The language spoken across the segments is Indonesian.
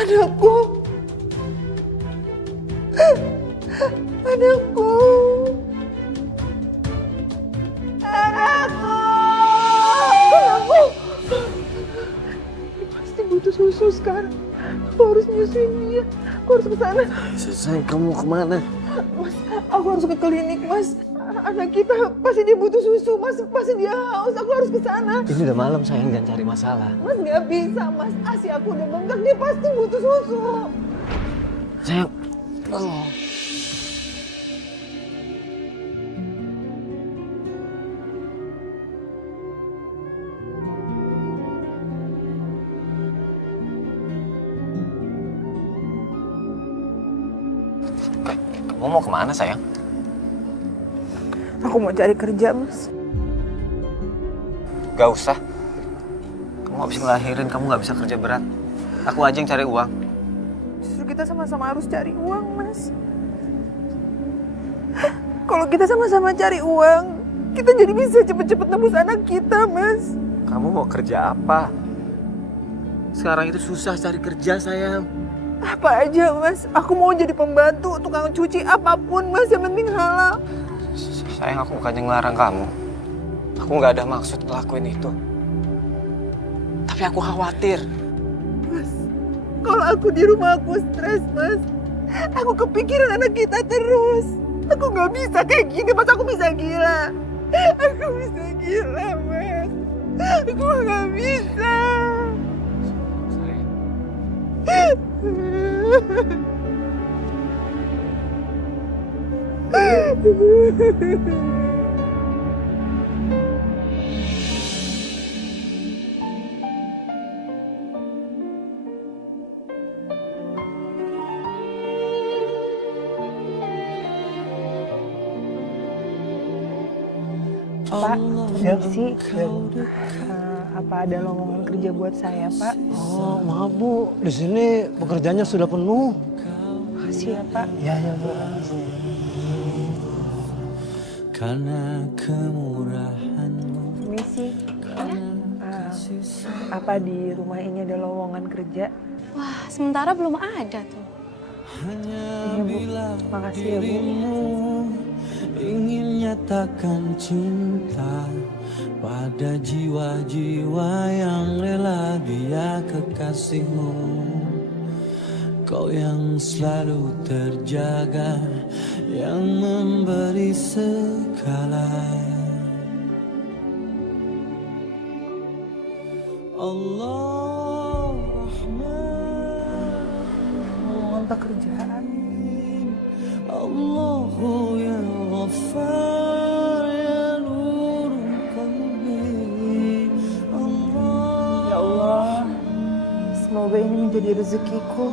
Anakku. Anakku. Anakku. Anakku. Pasti butuh susu sekarang. Aku harus nyusuin dia. Aku harus ke sana. Sayang, kamu kemana? Mas, aku harus ke klinik, Mas. Anak kita pasti dia butuh susu, Mas. Pasti dia haus. Aku harus ke sana. Ini udah malam sayang, jangan cari masalah. Mas nggak bisa, Mas. Asi aku udah bengkak. Dia pasti butuh susu. Sayang. Oh. Kamu mau kemana sayang? Aku mau cari kerja, Mas. Gak usah. Kamu habis ngelahirin, kamu gak bisa kerja berat. Aku aja yang cari uang. Justru kita sama-sama harus cari uang, Mas. Kalau kita sama-sama cari uang, kita jadi bisa cepet-cepet nembus anak kita, Mas. Kamu mau kerja apa? Sekarang itu susah cari kerja sayang. Apa aja, Mas. Aku mau jadi pembantu, tukang cuci, apapun, Mas. Yang penting halal. Sayang, aku bukannya ngelarang kamu. Aku gak ada maksud ngelakuin itu. Tapi aku khawatir. Mas, kalau aku di rumah aku stres, Mas. Aku kepikiran anak kita terus. Aku nggak bisa kayak gini, Mas. Aku bisa gila. Aku bisa gila, Mas. Aku nggak bisa. Pak, permisi. Apa ada lowongan kerja buat saya, Pak? Oh, maaf Bu, di sini pekerjaannya sudah penuh. Makasih ya, Pak. Ya, ya Bu. Karena kemurahanmu. Permisi. Apa di rumah ini ada lowongan kerja? Wah, sementara belum ada tuh. Iya, Bu. Makasih ya, Bu. Ingin nyatakan cinta pada jiwa-jiwa yang rela dia kekasihmu. Kau yang selalu terjaga, yang memberi segala. Allah Rahman, Lowongan pekerjaan. Allahu ya Ghaffar ya Nur qalbi. Allah Ya Allah, semoga ini menjadi rezekiku.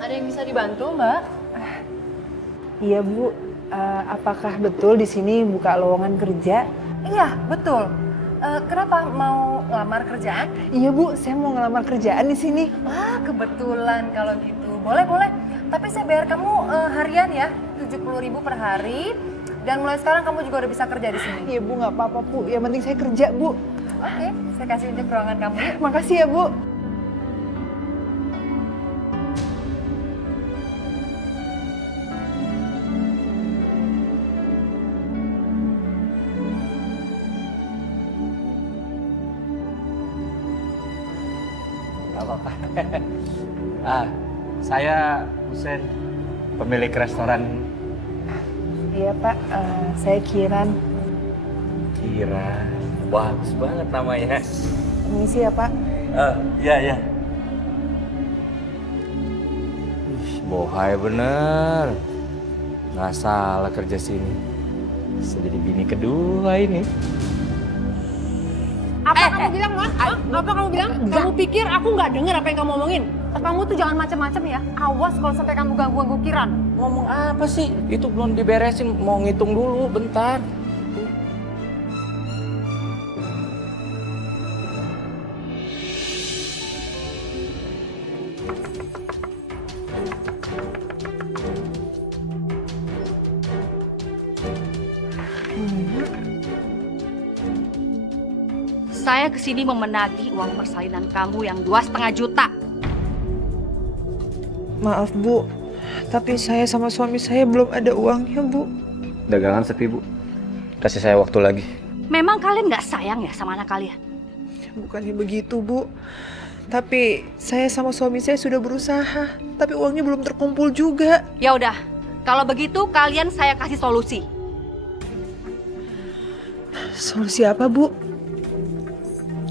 Ada yang bisa dibantu, Mbak? Iya, Bu. Apakah betul di sini buka lowongan kerja? Iya, betul. Kenapa mau ngelamar kerjaan? Iya, Bu. Saya mau ngelamar kerjaan di sini. Wah, kebetulan kalau gitu. Boleh, boleh. Tapi saya bayar kamu harian ya, 70.000 per hari. Dan mulai sekarang kamu juga udah bisa kerja di sini. Iya, Bu. Nggak apa-apa, Bu. Yang penting saya kerja, Bu. Oke, saya kasih unjuk ruangan kamu ya. Makasih ya, Bu. Gak apa-apa. Saya Husen, pemilik restoran. Iya, Pak. Saya Kiran. Kira, bagus banget namanya. Permisi ya, Pak. Iya, iya. Bohai bener. Nggak salah kerja sini. Bisa jadi bini kedua ini. Apa kamu bilang, Mas? Apa kamu bilang? Kamu pikir aku nggak dengar apa yang kamu omongin? Kamu tuh jangan macam-macam ya. Awas kalau sampai kamu ganggu-ganggu Kiran. Ngomong apa sih? Itu belum diberesin, mau ngitung dulu bentar. Saya kesini mau menagih uang persalinan kamu yang 2,5 juta. Maaf Bu, tapi saya sama suami saya belum ada uangnya Bu. Dagangan sepi, Bu. Kasih saya waktu lagi. Memang kalian nggak sayang ya sama anak kalian? Bukannya begitu Bu, tapi saya sama suami saya sudah berusaha, tapi uangnya belum terkumpul juga. Ya udah, kalau begitu kalian saya kasih solusi. Solusi apa Bu?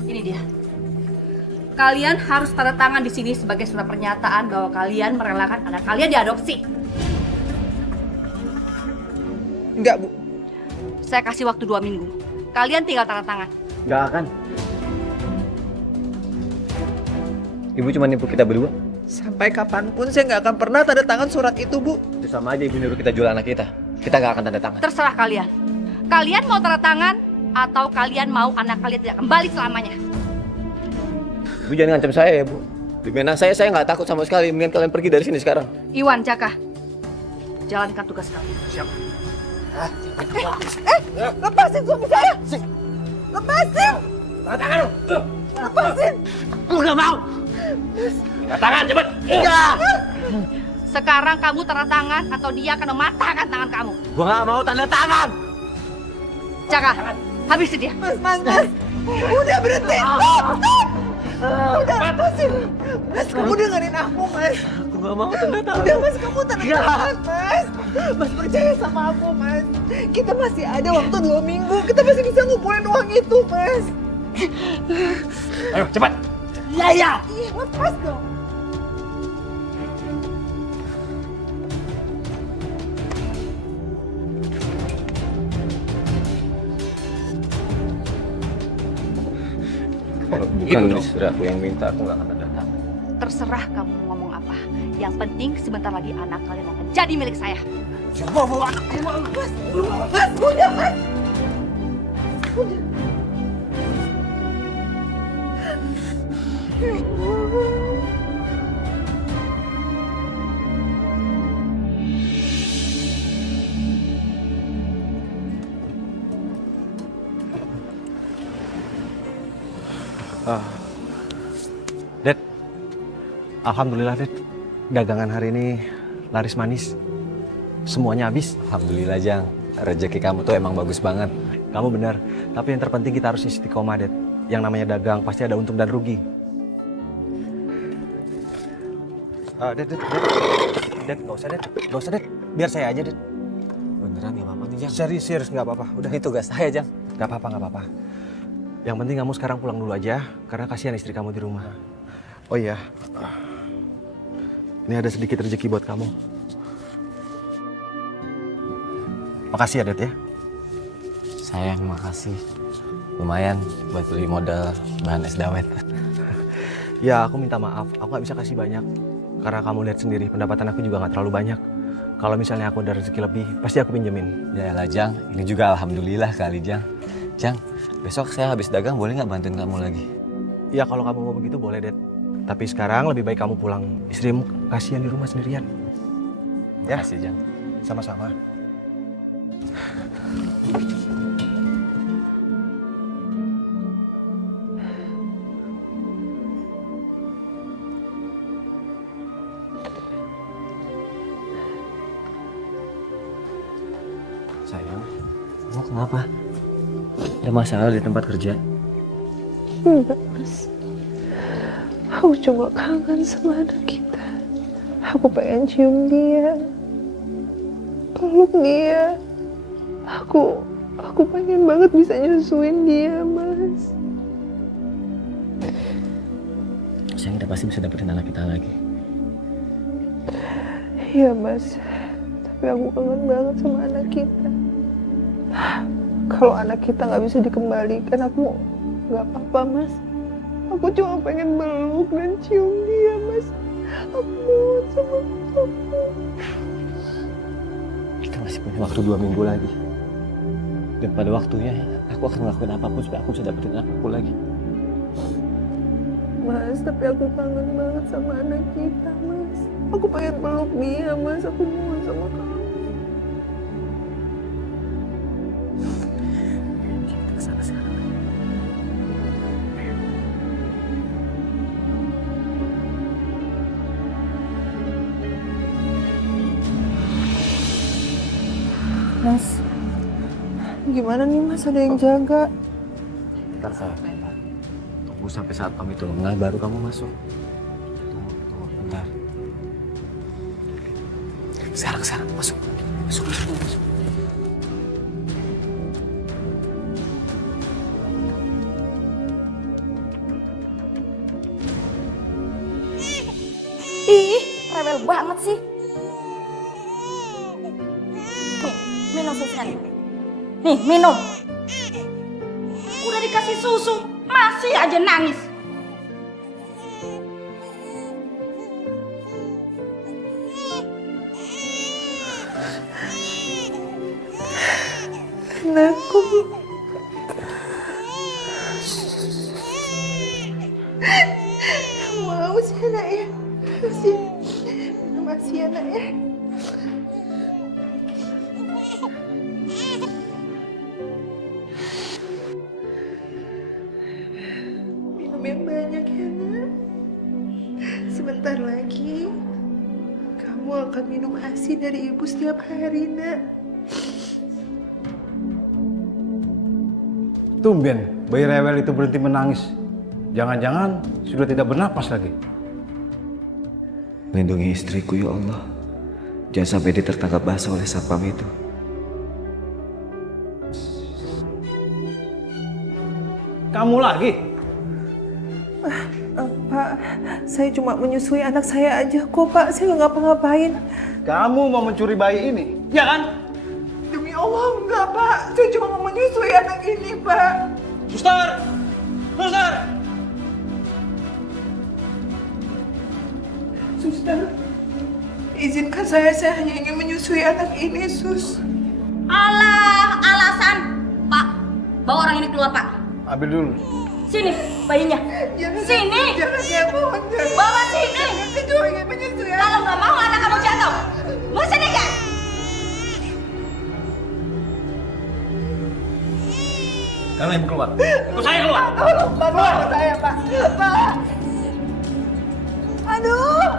Ini dia. Kalian harus tanda tangan di sini sebagai surat pernyataan bahwa kalian merelakan anak kalian diadopsi. Enggak Bu. Saya kasih waktu 2 minggu. Kalian tinggal tanda tangan. Nggak akan. Ibu cuma nipu kita berdua. Sampai kapanpun saya nggak akan pernah tanda tangan surat itu Bu. Itu sama aja ibu nyuruh kita jual anak kita. Kita nggak akan tanda tangan. Terserah kalian. Kalian mau tanda tangan atau kalian mau anak kalian tidak kembali selamanya? Ibu jangan ngancam saya ya, Bu. Demi anak saya nggak takut sama sekali. Mendingan kalian pergi dari sini sekarang. Iwan, Jaka, jalankan tugas kalian. Siap. Lepasin suami saya! Lepasin! Tanda tangan lu! Lepasin! Aku nggak mau! Tanda tangan, cepet! Sekarang kamu tanda tangan atau dia akan mematahkan tangan kamu. Gua nggak mau tanda tangan! Jaka, habisi dia. Mas! Udah berhenti! Udah lepasin! Mas, kamu dengerin aku Mas! Aku nggak mau tanda tangan! Udah Mas, kamu tanda tangan Mas! Mas percaya sama aku Mas! Kita masih ada waktu 2 minggu, kita masih bisa ngumpulin uang itu Mas! Ayo, cepat! Iya, lepas dong! Kalau bukan istri aku yang minta, aku nggak akan tanda tangan. Terserah kamu mau ngomong apa. Yang penting sebentar lagi anak kalian akan jadi milik saya. Coba bawa anak Mas, udah Mas! Udah. Dad, alhamdulillah Dad, dagangan hari ini laris manis. Semuanya habis. Alhamdulillah, Jang. Rezeki kamu tuh emang bagus banget. Kamu benar, tapi yang terpenting kita harus istiqomah Dad. Yang namanya dagang pasti ada untung dan rugi. Dad, gak usah Dad, biar saya aja Dad. Beneran nggak apa-apa nih, Jang? Serius nggak apa-apa, udah. Ini tugas saya, Jang. Gak apa-apa. Yang penting kamu sekarang pulang dulu aja, karena kasihan istri kamu di rumah. Oh iya, ini ada sedikit rezeki buat kamu. Makasih ya, Dad ya. Sayang, makasih. Lumayan buat beli modal bahan es dawet. Ya, aku minta maaf, aku nggak bisa kasih banyak. Karena kamu lihat sendiri, pendapatan aku juga nggak terlalu banyak. Kalau misalnya aku ada rezeki lebih, pasti aku pinjemin. Yaelah, Jang. Ini juga alhamdulillah kali, Jang. Jang, besok saya habis dagang boleh nggak bantuin kamu lagi? Ya, kalau kamu mau begitu boleh, Dad. Tapi sekarang lebih baik kamu pulang. Istrimu kasihan di rumah sendirian. Ya, Makasih, Jang. sama-sama. Sayang, kamu kenapa? Ada masalah di tempat kerja? Enggak, Mas. Aku cuma kangen sama anak kita. Aku pengen cium dia, peluk dia. Aku pengen banget bisa nyusuin dia, Mas. Sayang, kita pasti bisa dapetin anak kita lagi. Iya, Mas. Tapi aku kangen banget sama anak kita. Kalau anak kita nggak bisa dikembalikan, aku nggak apa-apa, Mas. Aku cuma pengen meluk dan cium dia, Mas. Aku mohon sama kamu. Kita masih punya waktu 2 minggu lagi. Dan pada waktunya, aku akan ngelakuin apapun supaya aku bisa dapetin anakku lagi. Mas, tapi aku kangen banget sama anak kita, Mas. Aku pengen peluk dia, Mas. Aku mohon sama kamu. Kita kesana sekarang. Mas, gimana nih Mas, ada yang jaga? Bentar saya. Tunggu sampai saat kami itu lengah baru kamu masuk. Tunggu, bentar. Sekarang, masuk. Masuk. Ih, rewel banget sih. Nih, minum susunya nih. Nih, minum. Udah dikasih susu, masih aja nangis. Anakku. Mau sih anak ya. Makasih anak ya. Minum yang banyak ya nak. Sebentar lagi kamu akan minum ASI dari ibu setiap hari nak. Tumben, bayi rewel itu berhenti menangis. Jangan-jangan sudah tidak bernapas lagi. Lindungi istriku ya Allah. Jangan sampai dia tertangkap basah oleh satpam itu. Kamu lagi? Pak, saya cuma menyusui anak saya aja kok Pak. Saya nggak ngapa-ngapain. Kamu mau mencuri bayi ini? Ya kan? Demi Allah enggak Pak. Saya cuma mau menyusui anak ini Pak. Suster! Suster, izinkan saya hanya ingin menyusui anak ini, Sus. Alah, alasan. Pak, bawa orang ini keluar, Pak. Ambil dulu. Sini, bayinya. Jangan, Sini. Jangan, saya mohon. Jangan. Bawa sini. Saya cuma ingin menyusui anak. Kalau nggak mau, anak kamu jatuh. Mau sini nggak? Karena ibu keluar. Ikut saya keluar. Tolong, Pak, tolong saya, Pak. Pak. Aduh,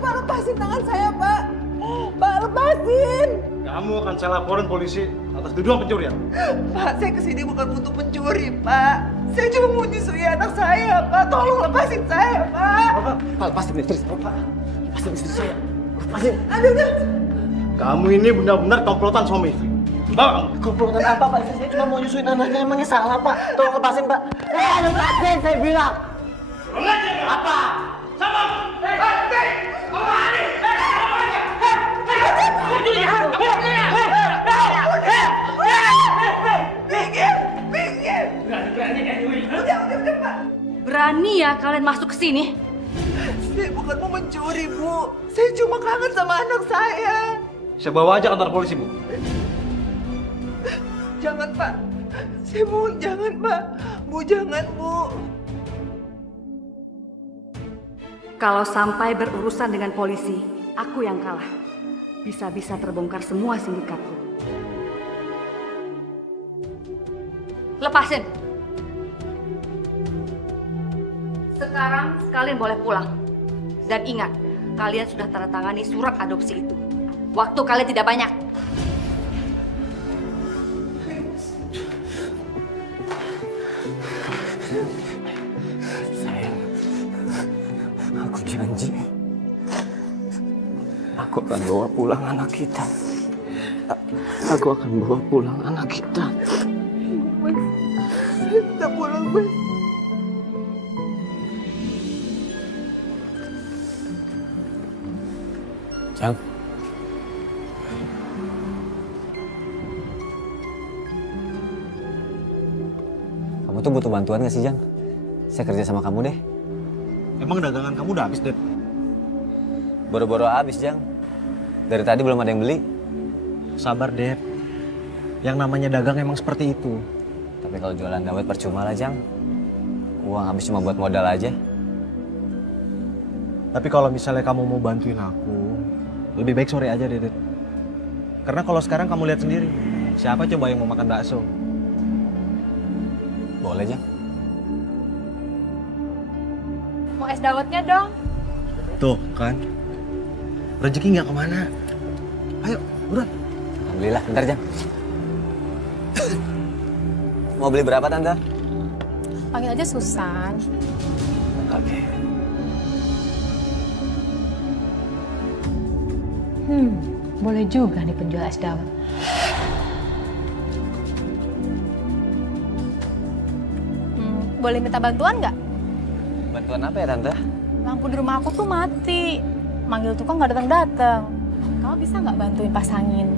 Pak, lepasin tangan saya, Pak. Pak, lepasin. Kamu akan saya laporin polisi atas tuduhan pencurian. Pak, saya kesini bukan untuk mencuri, Pak. Saya cuma mau menyusui anak saya, Pak. Tolong lepasin saya, Pak. Pak, lepasin istri saya, Pak. Lepasin istri saya. Lepasin. Aduh. Kamu ini benar-benar komplotan suami istri. Bawa. Komplotan apa, Pak? Istri saya cuma mau nyusuin anaknya. Emangnya salah, Pak? Tolong lepasin, Pak. Lepasin, saya bilang. Apa? Sama. Berani ya kalian masuk ke sini? Saya bukan mau mencuri, Bu. Saya cuma kangen sama anak saya. Saya bawa aja kantor polisi, Bu. Jangan, Pak. Saya mohon jangan, Pak. Bu, jangan, Bu. Kalau sampai berurusan dengan polisi, aku yang kalah. Bisa-bisa terbongkar semua sindikatku. Lepasin. Sekarang kalian boleh pulang. Dan ingat, kalian sudah tanda tangani surat adopsi itu. Waktu kalian tidak banyak. Sayang, aku janji. Aku akan bawa pulang anak kita. Aku akan bawa pulang anak kita. Kita pulang, Mas. Jang. Kamu tuh butuh bantuan gak sih, Jang? Saya kerja sama kamu deh. Emang dagangan kamu udah habis, Dad? Boro-boro habis, Jang. Dari tadi belum ada yang beli. Sabar, Dep. Yang namanya dagang emang seperti itu. Tapi kalau jualan dawet percuma lah, Jang. Uang habis cuma buat modal aja. Tapi kalau misalnya kamu mau bantuin aku, lebih baik sore aja deh, Dep. Karena kalau sekarang kamu lihat sendiri, siapa coba yang mau makan bakso? Boleh, Jang. Mau es dawetnya dong. Tuh, kan. Rezeki nggak kemana. Ayo, buruan. Alhamdulillah, bentar Jang. Mau beli berapa Tante? Panggil aja Susan. Oke. Boleh juga nih penjual es dawet. Boleh minta bantuan nggak? Bantuan apa ya Tante? Lampu di rumah aku tuh mati. Manggil tukang nggak datang-datang. Kamu bisa nggak bantuin pasangin?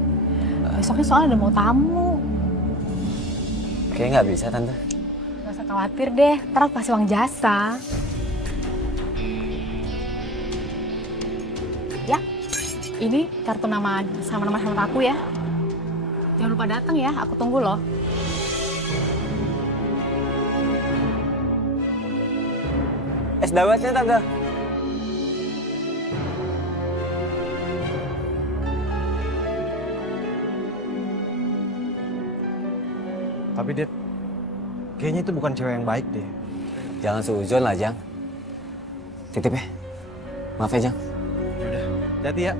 Besoknya soalnya udah mau tamu. Kayaknya nggak bisa Tante. Gak usah khawatir deh, ntar aku kasih uang jasa. Ya, ini kartu nama sama nama selamat aku ya. Jangan lupa datang ya, aku tunggu loh. Es dawetnya Tante. Tapi Dit, kayaknya itu bukan cewek yang baik deh. Jangan seuzon lah Jang. Titip ya. Maaf ya Jang. Yaudah, hati-hati ya.